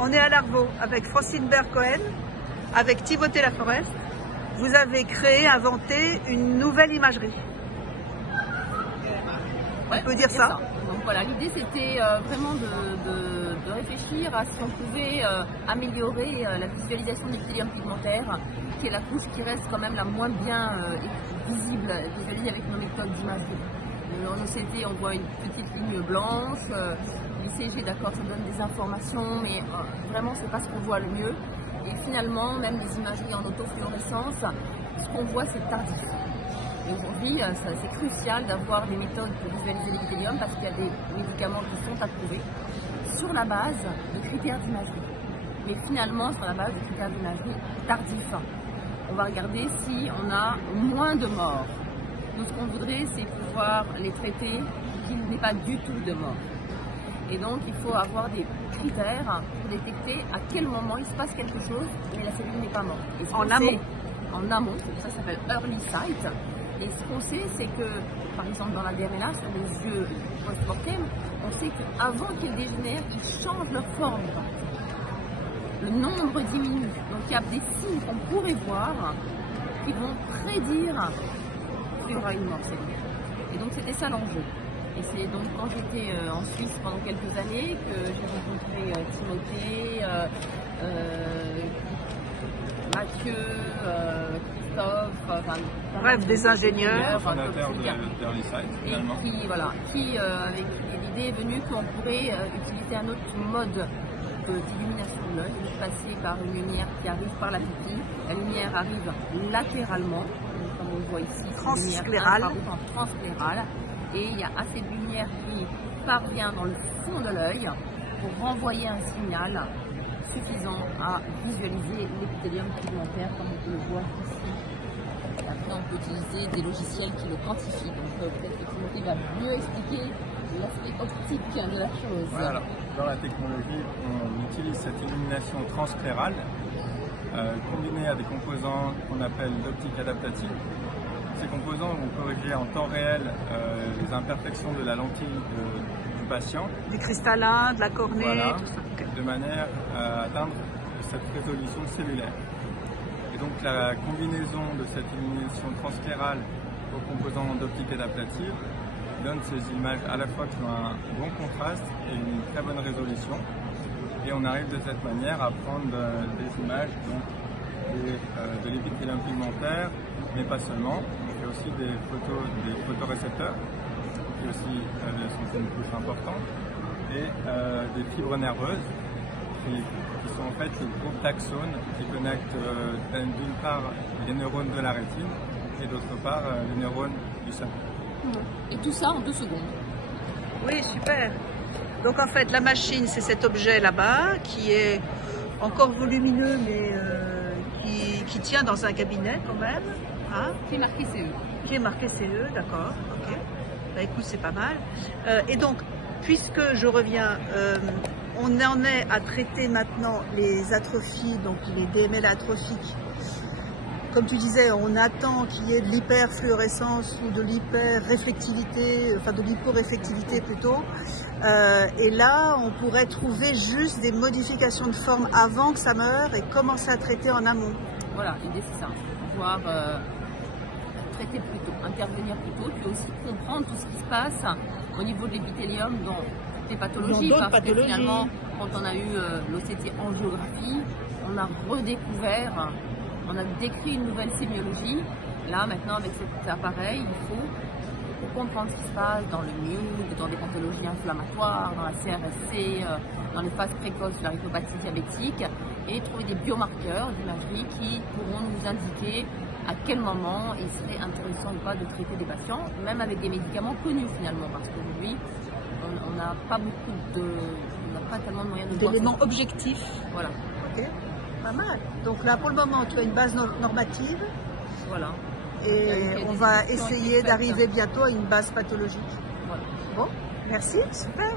On est à Larvaux avec Francine Berg-Cohen, avec Timothée Laforest. Vous avez créé, inventé une nouvelle imagerie. Ouais, on peut dire ça. Donc voilà, l'idée c'était vraiment de réfléchir à si on pouvait améliorer la visualisation du l'épithélium pigmentaire, qui est la couche qui reste quand même la moins bien visible, visualisée avec nos méthodes d'imagerie. En OCT, on voit une petite ligne blanche. L'ICG, d'accord, ça donne des informations, mais vraiment, c'est pas ce qu'on voit le mieux. Et finalement, même les imageries en autofluorescence, ce qu'on voit, c'est tardif. Et aujourd'hui, c'est crucial d'avoir des méthodes pour visualiser l'épithélium parce qu'il y a des médicaments qui sont approuvés sur la base de critères d'imagerie. Mais finalement, sur la base de critères d'imagerie tardifs. On va regarder si on a moins de morts. Nous, ce qu'on voudrait, c'est pouvoir les traiter qu'il n'y ait pas du tout de mort. Et donc, il faut avoir des critères pour détecter à quel moment il se passe quelque chose, mais la cellule n'est pas morte. En amont. En amont, ça s'appelle early sight. Et ce qu'on sait, c'est que, par exemple, dans la DMLA, sur les yeux post-mortem, on sait qu'avant qu'ils dégénèrent, ils changent leur forme. Le nombre diminue. Donc, il y a des signes qu'on pourrait voir qui vont prédire qu'il y aura une mort cellulaire. Et donc, c'était ça l'enjeu. Et c'est donc quand j'étais en Suisse pendant quelques années que j'ai rencontré Timothée, Mathieu, Christophe, bref, des ingénieurs, qui avec l'idée est venue qu'on pourrait utiliser un autre mode d'illumination de l'œil, passer par une lumière qui arrive par la pupille. La lumière arrive latéralement, comme on le voit ici, transsclérale. Et il y a assez de lumière qui parvient dans le fond de l'œil pour renvoyer un signal suffisant à visualiser l'épithélium pigmentaire comme on peut le voir ici. Et après, on peut utiliser des logiciels qui le quantifient. Donc peut-être que Timothée va mieux expliquer l'aspect optique de la chose. Voilà. Dans la technologie, on utilise cette illumination transclérale combinée à des composants qu'on appelle l'optique adaptative. Ces composants vont corriger en temps réel les imperfections de la lentille du patient. Du cristallin, de la cornée, voilà, tout ça. Okay. De manière à atteindre cette résolution cellulaire. Et donc la combinaison de cette illumination transclérale aux composants d'optique adaptative donne ces images à la fois qui ont un bon contraste et une très bonne résolution. Et on arrive de cette manière à prendre des images donc, de l'épithélium pigmentaire, mais pas seulement. Il y a aussi des photorécepteurs, qui aussi sont une couche importante, et des fibres nerveuses, qui sont en fait le groupe d'axones qui connectent d'une part les neurones de la rétine et d'autre part les neurones du cerveau. Et tout ça en 2 secondes. Oui, super. Donc en fait, la machine, c'est cet objet là-bas qui est encore volumineux, mais qui tient dans un cabinet quand même. Hein, qui est marqué CE. Qui est marqué CE, d'accord. Ok. Bah écoute, c'est pas mal. Et donc, puisque je reviens, on en est à traiter maintenant les atrophies, donc les DML atrophiques. Comme tu disais, on attend qu'il y ait de l'hyperfluorescence ou de l'hyperréflectivité, enfin de l'hyporéflectivité plutôt. Et là, on pourrait trouver juste des modifications de forme avant que ça meure et commencer à traiter en amont. Voilà, l'idée c'est ça. Pouvoir traiter plus tôt, intervenir plus tôt, puis aussi comprendre tout ce qui se passe au niveau de l'épithélium dans toutes les pathologies. Parce que finalement, quand on a eu l'OCT angiographie, on a redécouvert, on a décrit une nouvelle sémiologie. Là, maintenant, avec cet appareil, il faut comprendre ce qui se passe dans le MIOG, dans des pathologies inflammatoires, dans la CRSC, dans les phases précoces de la rétinopathie diabétique, et trouver des biomarqueurs d'imagerie qui pourront nous indiquer à quel moment il serait intéressant ou pas de traiter des patients, même avec des médicaments connus finalement, parce qu'aujourd'hui, on n'a pas tellement de moyens de voir d'éléments objectifs. Voilà. Ok, pas mal. Donc là, pour le moment, tu as une base normative. Voilà. Et on va essayer d'arriver bientôt à une base pathologique. Voilà. Bon, merci, super.